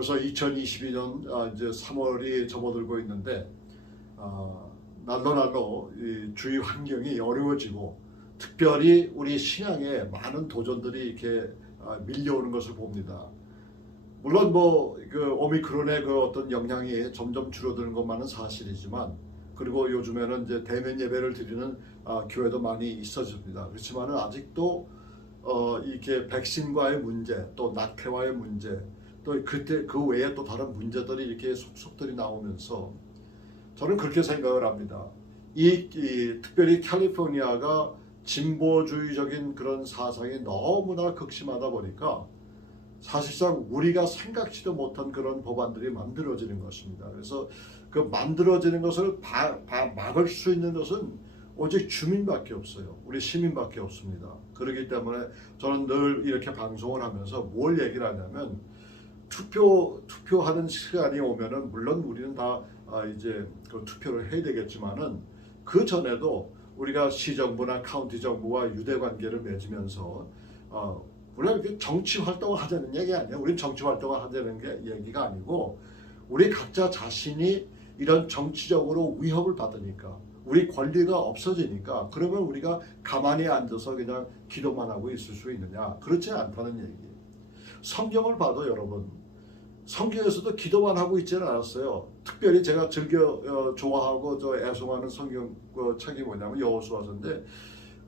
벌써 2022년 아, 이제 3월이 접어들고 있는데 아, 날로 날로 이 주위 환경이 어려워지고 특별히 우리 신앙에 많은 도전들이 이렇게 아, 밀려오는 것을 봅니다. 물론 뭐 그 오미크론의 그 어떤 영향이 점점 줄어드는 것만은 사실이지만 그리고 요즘에는 이제 대면 예배를 드리는 아, 교회도 많이 있어집니다. 그렇지만은 아직도 어, 이렇게 백신과의 문제, 또 낙태와의 문제, 또 그때 그 외에 또 다른 문제들이 이렇게 속속들이 나오면서 저는 그렇게 생각을 합니다. 이, 이 특별히 캘리포니아가 진보주의적인 그런 사상이 너무나 극심하다 보니까 사실상 우리가 생각지도 못한 그런 법안들이 만들어지는 것입니다. 그래서 그 만들어지는 것을 바, 바, 막을 수 있는 것은 오직 주민밖에 없어요. 우리 시민밖에 없습니다. 그렇기 때문에 저는 늘 이렇게 방송을 하면서 뭘 얘기를 하냐면 투표 투표하는 시간이 오면은 물론 우리는 다 아, 이제 그 투표를 해야 되겠지만은 그 전에도 우리가 시정부나 카운티 정부와 유대 관계를 맺으면서 어, 물론 정치 활동을 하자는 얘기 아니에요. 우리는 정치 활동을 하자는 게 얘기가 아니고 우리 각자 자신이 이런 정치적으로 위협을 받으니까 우리 권리가 없어지니까 그러면 우리가 가만히 앉아서 그냥 기도만 하고 있을 수 있느냐 그렇지 않다는 얘기. 성경을 봐도 여러분 성경에서도 기도만 하고 있지는 않았어요. 특별히 제가 즐겨 어, 좋아하고 저 애송하는 성경 그 책이 뭐냐면 여호수아서인데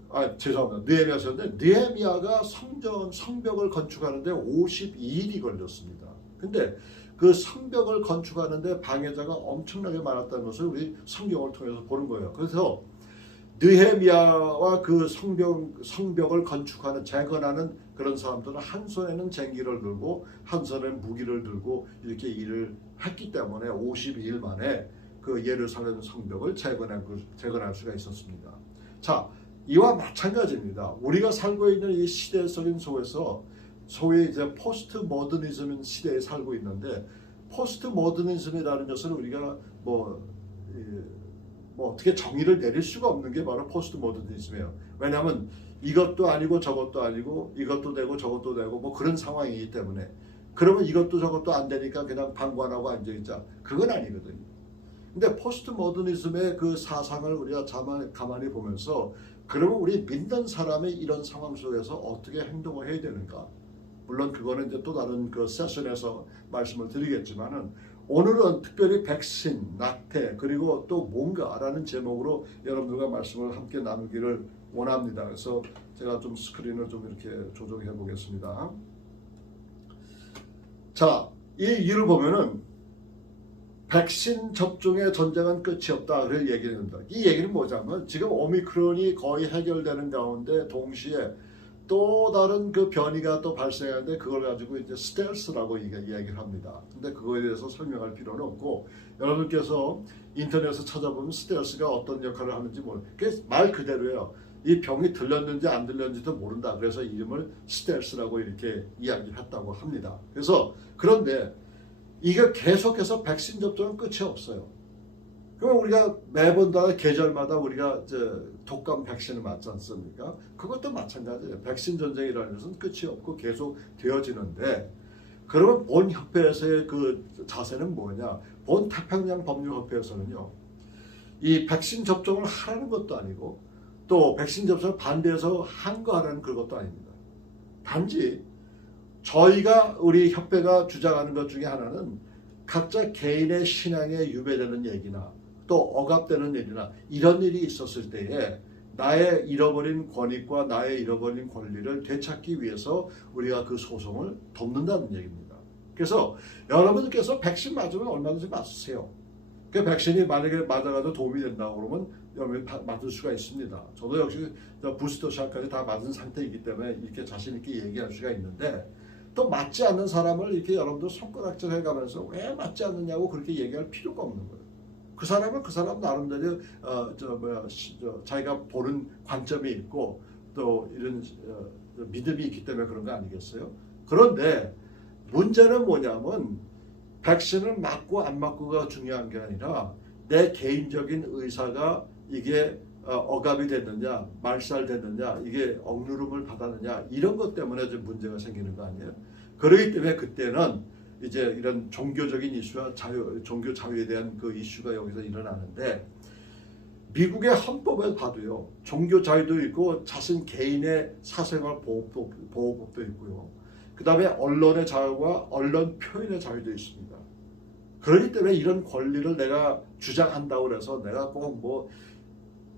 아 죄송합니다 느헤미야서인데 느헤미야가 성전 성벽을 건축하는데 52일이 걸렸습니다. 근데 그 성벽을 건축하는데 방해자가 엄청나게 많았다는 것을 우리 성경을 통해서 보는 거예요. 그래서 느헤미야와 그 성벽 성벽을 건축하는 재건하는 그런 사람들은 한 손에는 쟁기를 들고 한 손에는 무기를 들고 이렇게 일을 했기 때문에 52일 만에 그 예루살렘 성벽을 재건할, 재건할 수가 있었습니다. 자, 이와 마찬가지입니다. 우리가 살고 있는 이 시대 속인 속에서 소위 이제 포스트 모더니즘 시대에 살고 있는데 포스트 모더니즘이라는 것은 우리가 뭐, 이, 뭐 어떻게 정의를 내릴 수가 없는 게 바로 포스트 모더니즘이에요. 왜냐하면 이것도 아니고 저것도 아니고 이것도 되고 저것도 되고 뭐 그런 상황이기 때문에 그러면 이것도 저것도 안 되니까 그냥 방관하고 앉아있자 그건 아니거든요. 근데 포스트 모더니즘의 그 사상을 우리가 가만히, 가만히 보면서 그러면 우리 믿는 사람의 이런 상황 속에서 어떻게 행동을 해야 되는가? 물론 그거는 이제 또 다른 그 세션에서 말씀을 드리겠지만은 오늘은 특별히 백신, 낙태 그리고 또 뭔가라는 제목으로 여러분들과 말씀을 함께 나누기를 원합니다. 그래서 제가 좀 스크린을 좀 이렇게 조정해 보겠습니다. 자, 이 일을 보면은 백신 접종의 전쟁은 끝이 없다. 그런 얘기를 합니다. 이 얘기는 뭐냐면 지금 오미크론이 거의 해결되는 가운데 동시에 또 다른 그 변이가 또 발생하는데 그걸 가지고 이제 스텔스라고 이야기를 합니다. 근데 그거에 대해서 설명할 필요는 없고 여러분께서 인터넷에서 찾아보면 스텔스가 어떤 역할을 하는지 모르. 말 그대로예요. 이 병이 들렸는지 안 들렸는지도 모른다. 그래서 이름을 스텔스라고 이렇게 이야기했다고 합니다. 그래서 그런데 이게 계속해서 백신 접종은 끝이 없어요. 그럼 우리가 매번 다 계절마다 우리가 독감 백신을 맞지 않습니까? 그것도 마찬가지예요. 백신 전쟁이라는 것은 끝이 없고 계속 되어지는데 그러면 본 협회에서의 그 자세는 뭐냐? 본 태평양 법률 협회에서는요. 이 백신 접종을 하라는 것도 아니고 또 백신 접종을 반대해서 한거 하라는 그것도 아닙니다. 단지 저희가 우리 협회가 주장하는 것 중에 하나는 각자 개인의 신앙에 유배되는 얘기나 또 억압되는 일이나 이런 일이 있었을 때에 나의 잃어버린 권익과 나의 잃어버린 권리를 되찾기 위해서 우리가 그 소송을 돕는다는 얘기입니다. 그래서 여러분들께서 백신 맞으면 얼마든지 맞으세요. 그 백신이 만약에 맞아가지고 도움이 된다고 그러면 여러분이 맞을 수가 있습니다. 저도 역시 부스터샷까지 다 맞은 상태이기 때문에 이렇게 자신 있게 얘기할 수가 있는데 또 맞지 않는 사람을 이렇게 여러분들 손가락질 해가면서 왜 맞지 않느냐고 그렇게 얘기할 필요가 없는 거예요. 그 사람은 그 사람 나름대로 어 저 뭐야 시, 저, 자기가 보는 관점이 있고 또 이런 어, 믿음이 있기 때문에 그런 거 아니겠어요? 그런데 문제는 뭐냐면 백신을 맞고 안 맞고가 중요한 게 아니라 내 개인적인 의사가 이게 어, 억압이 됐느냐, 말살됐느냐, 이게 억누름을 받았느냐 이런 것 때문에 좀 문제가 생기는 거 아니에요? 그렇기 때문에 그때는 이제 이런 종교적인 이슈와 자유, 종교 자유에 대한 그 이슈가 여기서 일어나는데 미국의 헌법을 봐도요 종교 자유도 있고 자신 개인의 사생활 보호법, 보호법도 있고요. 그 다음에 언론의 자유와 언론 표현의 자유도 있습니다. 그렇기 때문에 이런 권리를 내가 주장한다고 해서 내가 꼭뭐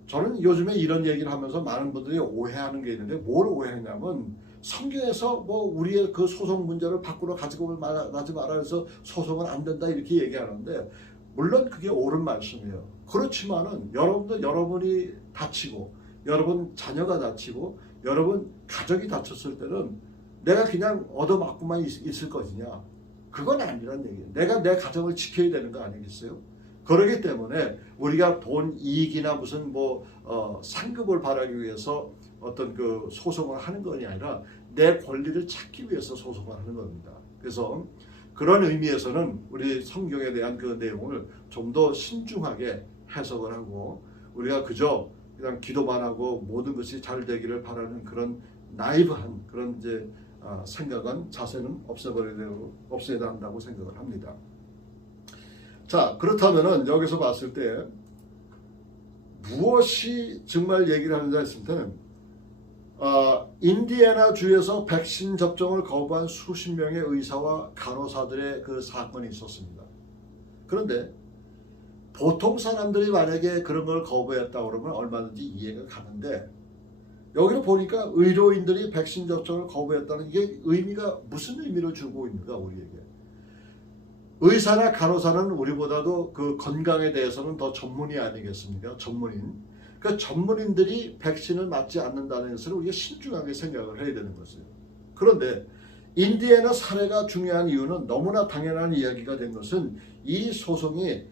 저는 요즘에 이런 얘기를 하면서 많은 분들이 오해하는 게 있는데 뭘 오해했냐면 성경에서 뭐 우리의 그 소송 문제를 밖으로 가지고 말- 가지 말아 해서 소송은 안 된다 이렇게 얘기하는데 물론 그게 옳은 말씀이에요. 그렇지만은 여러분도 여러분이 다치고 여러분 자녀가 다치고 여러분 가족이 다쳤을 때는 내가 그냥 얻어맞고만 있, 있을 것이냐 그건 아니란 얘기예요. 내가 내 가정을 지켜야 되는 거 아니겠어요? 그러기 때문에 우리가 돈 이익이나 무슨 뭐 어, 상급을 바라기 위해서 어떤 그 소송을 하는 것이 아니라 내 권리를 찾기 위해서 소송을 하는 겁니다. 그래서 그런 의미에서는 우리 성경에 대한 그 내용을 좀 더 신중하게 해석을 하고 우리가 그저 그냥 기도만 하고 모든 것이 잘 되기를 바라는 그런 나이브한 그런 이제 아, 생각은 자세는 없애버려야 되고 없애야 한다고 생각을 합니다. 자 그렇다면은 여기서 봤을 때 무엇이 정말 얘기를 하는지 했을 때는 아, 인디애나 주에서 백신 접종을 거부한 수십 명의 의사와 간호사들의 그 사건이 있었습니다. 그런데 보통 사람들이 만약에 그런 걸 거부했다 그러면 얼마든지 이해가 가는데 여기를 보니까 의료인들이 백신 접종을 거부했다는 게 의미가 무슨 의미를 주고 있는가 우리에게 의사나 간호사는 우리보다도 그 건강에 대해서는 더 전문의 아니겠습니까 전문인 그 전문인들이 백신을 맞지 않는다는 것을 우리가 신중하게 생각을 해야 되는 것이에요 그런데 인디애나 사례가 중요한 이유는 너무나 당연한 이야기가 된 것은 이 소송이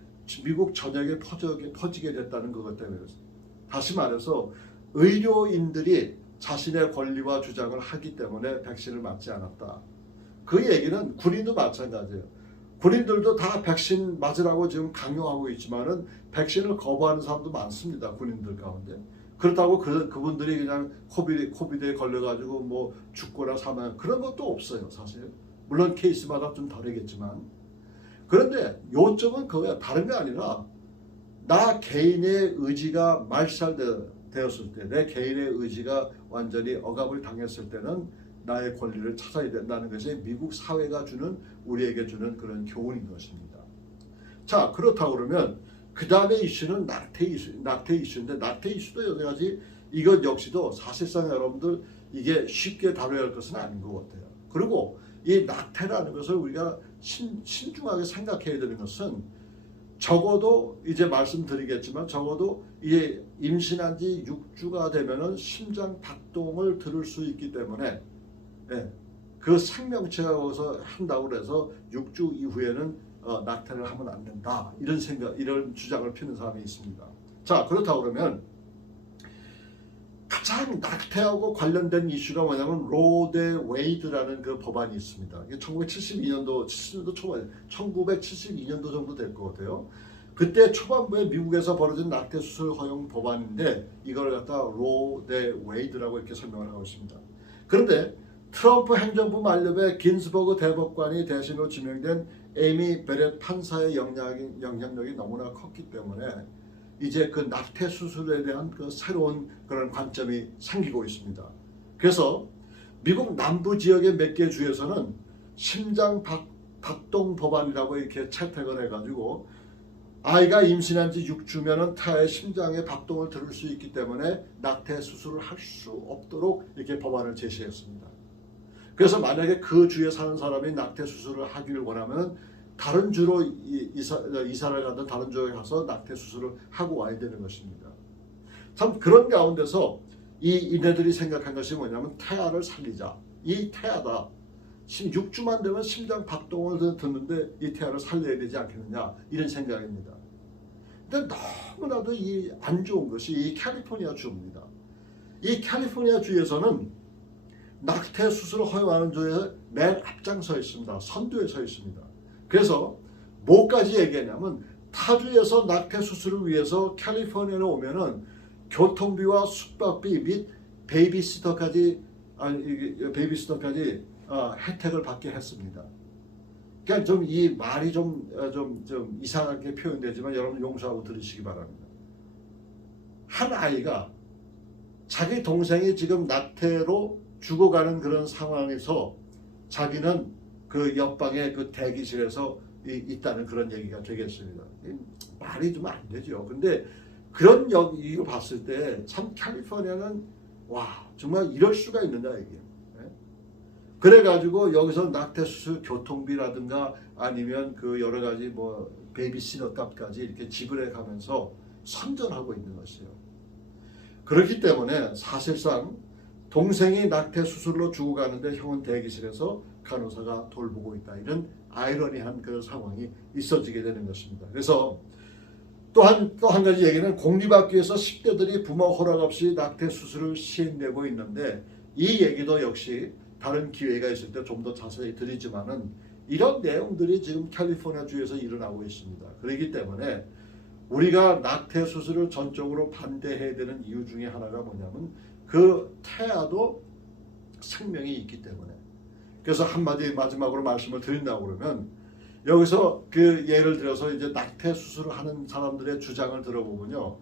미국 전역에 퍼지게, 퍼지게 됐다는 것 때문이었습니다. 다시 말해서 의료인들이 자신의 권리와 주장을 하기 때문에 백신을 맞지 않았다. 그 얘기는 군인도 마찬가지예요. 군인들도 다 백신 맞으라고 지금 강요하고 있지만은 백신을 거부하는 사람도 많습니다. 군인들 가운데. 그렇다고 그, 그분들이 그냥 코비드, 코비드에 걸려가지고 뭐 죽거나 사망 그런 것도 없어요. 사실. 물론 케이스마다 좀 다르겠지만. 그런데 요점은 그거야. 다른 게 아니라 나 개인의 의지가 말살되었을 때, 내 개인의 의지가 완전히 억압을 당했을 때는 나의 권리를 찾아야 된다는 것이 미국 사회가 주는 우리에게 주는 그런 교훈인 것입니다. 자 그렇다고 그러면 그 다음에 이슈는 낙태 이슈, 낙태 이슈인데 낙태 이슈도 여러 가지 이것 역시도 사실상 여러분들 이게 쉽게 다뤄야 할 것은 아닌 것 같아요. 그리고 이 낙태라는 것을 우리가 신, 신중하게 생각해야 되는 것은 적어도 이제 말씀드리겠지만 적어도 이게 임신한 지 6주가 되면은 심장 박동을 들을 수 있기 때문에 예, 그 생명체가 거기서 한다고 그래서 6주 이후에는 어, 낙태를 하면 안 된다 이런 생각 이런 주장을 피는 사람이 있습니다. 자 그렇다고 그러면 가장 낙태하고 관련된 이슈가 뭐냐면 로데 웨이드라는 그 법안이 있습니다. 이게 1972년도 70년도 초반 1972년도 정도 될 것 같아요. 그때 초반부에 미국에서 벌어진 낙태 수술 허용 법안인데 이걸 갖다 로데 웨이드라고 이렇게 설명을 하고 있습니다. 그런데 트럼프 행정부 만렙에 긴스버그 대법관이 대신으로 지명된 에이미 베렛 판사의 영향이, 영향력이 너무나 컸기 때문에 이제 그 낙태 수술에 대한 그 새로운 그런 관점이 생기고 있습니다. 그래서 미국 남부 지역의 몇 개 주에서는 심장 박, 박동 법안이라고 이렇게 채택을 해가지고 아이가 임신한 지 6주면은 타의 심장의 박동을 들을 수 있기 때문에 낙태 수술을 할 수 없도록 이렇게 법안을 제시했습니다. 그래서 만약에 그 주에 사는 사람이 낙태 수술을 하기를 원하면 다른 주로 이- 이사, 이사를 가든 다른 주에 가서 낙태 수술을 하고 와야 되는 것입니다. 참 그런 가운데서 이 이네들이 생각한 것이 뭐냐면 태아를 살리자. 이 태아다. 6주만 되면 심장 박동을 듣- 듣는데 이 태아를 살려야 되지 않겠느냐 이런 생각입니다. 근데 너무나도 이 안 좋은 것이 이 캘리포니아 주입니다. 이 캘리포니아 주에서는 낙태 수술을 허용하는 주에 맨 앞장서 있습니다. 선두에 서 있습니다. 그래서 뭐까지 얘기했냐면 타주에서 낙태 수술을 위해서 캘리포니아에 오면은 교통비와 숙박비 및 베이비시터까지 아니 베이비시터까지 어, 혜택을 받게 했습니다. 그러니까 좀 이 말이 좀좀좀 이상하게 표현되지만 여러분 용서하고 들으시기 바랍니다. 한 아이가 자기 동생이 지금 낙태로 죽어가는 그런 상황에서 자기는 그 옆방의 그 대기실에서 이- 있다는 그런 얘기가 되겠습니다. 이 말이 좀 안 되죠. 근데 그런 여기로 봤을 때 참 캘리포니아는 와 정말 이럴 수가 있는다 이게. 예? 그래가지고 여기서 낙태 수술 교통비라든가 아니면 그 여러 가지 뭐 베이비시터 값까지 이렇게 지불해 가면서 선전하고 있는 것이에요. 그렇기 때문에 사실상 동생이 낙태 수술로 죽어가는데 형은 대기실에서 간호사가 돌보고 있다 이런 아이러니한 그 상황이 있어지게 되는 것입니다. 그래서 또한 또 한 가지 얘기는 공립학교에서 10대들이 부모 허락 없이 낙태 수술을 시행되고 있는데 이 얘기도 역시 다른 기회가 있을 때 좀 더 자세히 드리지만은 이런 내용들이 지금 캘리포니아 주에서 일어나고 있습니다. 그렇기 때문에 우리가 낙태 수술을 전적으로 반대해야 되는 이유 중에 하나가 뭐냐면 그 태아도 생명이 있기 때문에 그래서 한마디 마지막으로 말씀을 드린다고 그러면 여기서 그 예를 들어서 이제 낙태 수술을 하는 사람들의 주장을 들어보면요.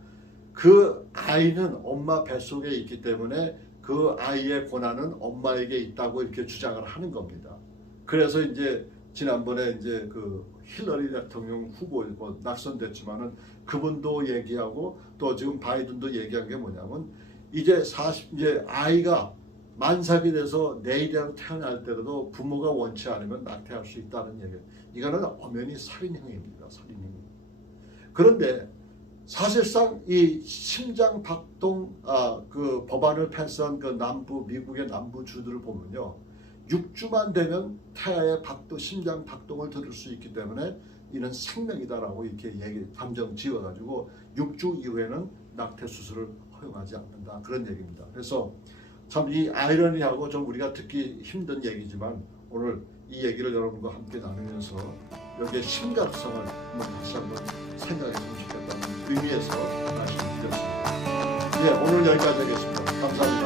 그 아이는 엄마 뱃속에 있기 때문에 그 아이의 권한은 엄마에게 있다고 이렇게 주장을 하는 겁니다. 그래서 이제 지난번에 이제 그 힐러리 대통령 후보 뭐 낙선됐지만은 그분도 얘기하고 또 지금 바이든도 얘기한 게 뭐냐면 이제 40 이제 아이가 만삭이 돼서 내일이라도 태어날 때라도 부모가 원치 않으면 낙태할 수 있다는 얘기. 이거는 엄연히 살인행위입니다. 살인행위. 그런데 사실상 이 심장 박동 아, 그 법안을 패스한 그 남부 미국의 남부 주들을 보면요. 6주만 되면 태아의 박도 심장 박동을 들을 수 있기 때문에 이는 생명이다라고 이렇게 얘기 감정 지어 가지고 6주 이후에는 낙태 수술을 허용하지 않는다 그런 얘기입니다. 그래서 참 이 아이러니하고 좀 우리가 듣기 힘든 얘기지만 오늘 이 얘기를 여러분과 함께 나누면서 여기에 심각성을 한번 다시 한번 생각했으면 좋겠다는 의미에서 말씀드렸습니다. 예, 오늘 여기까지 하겠습니다. 감사합니다.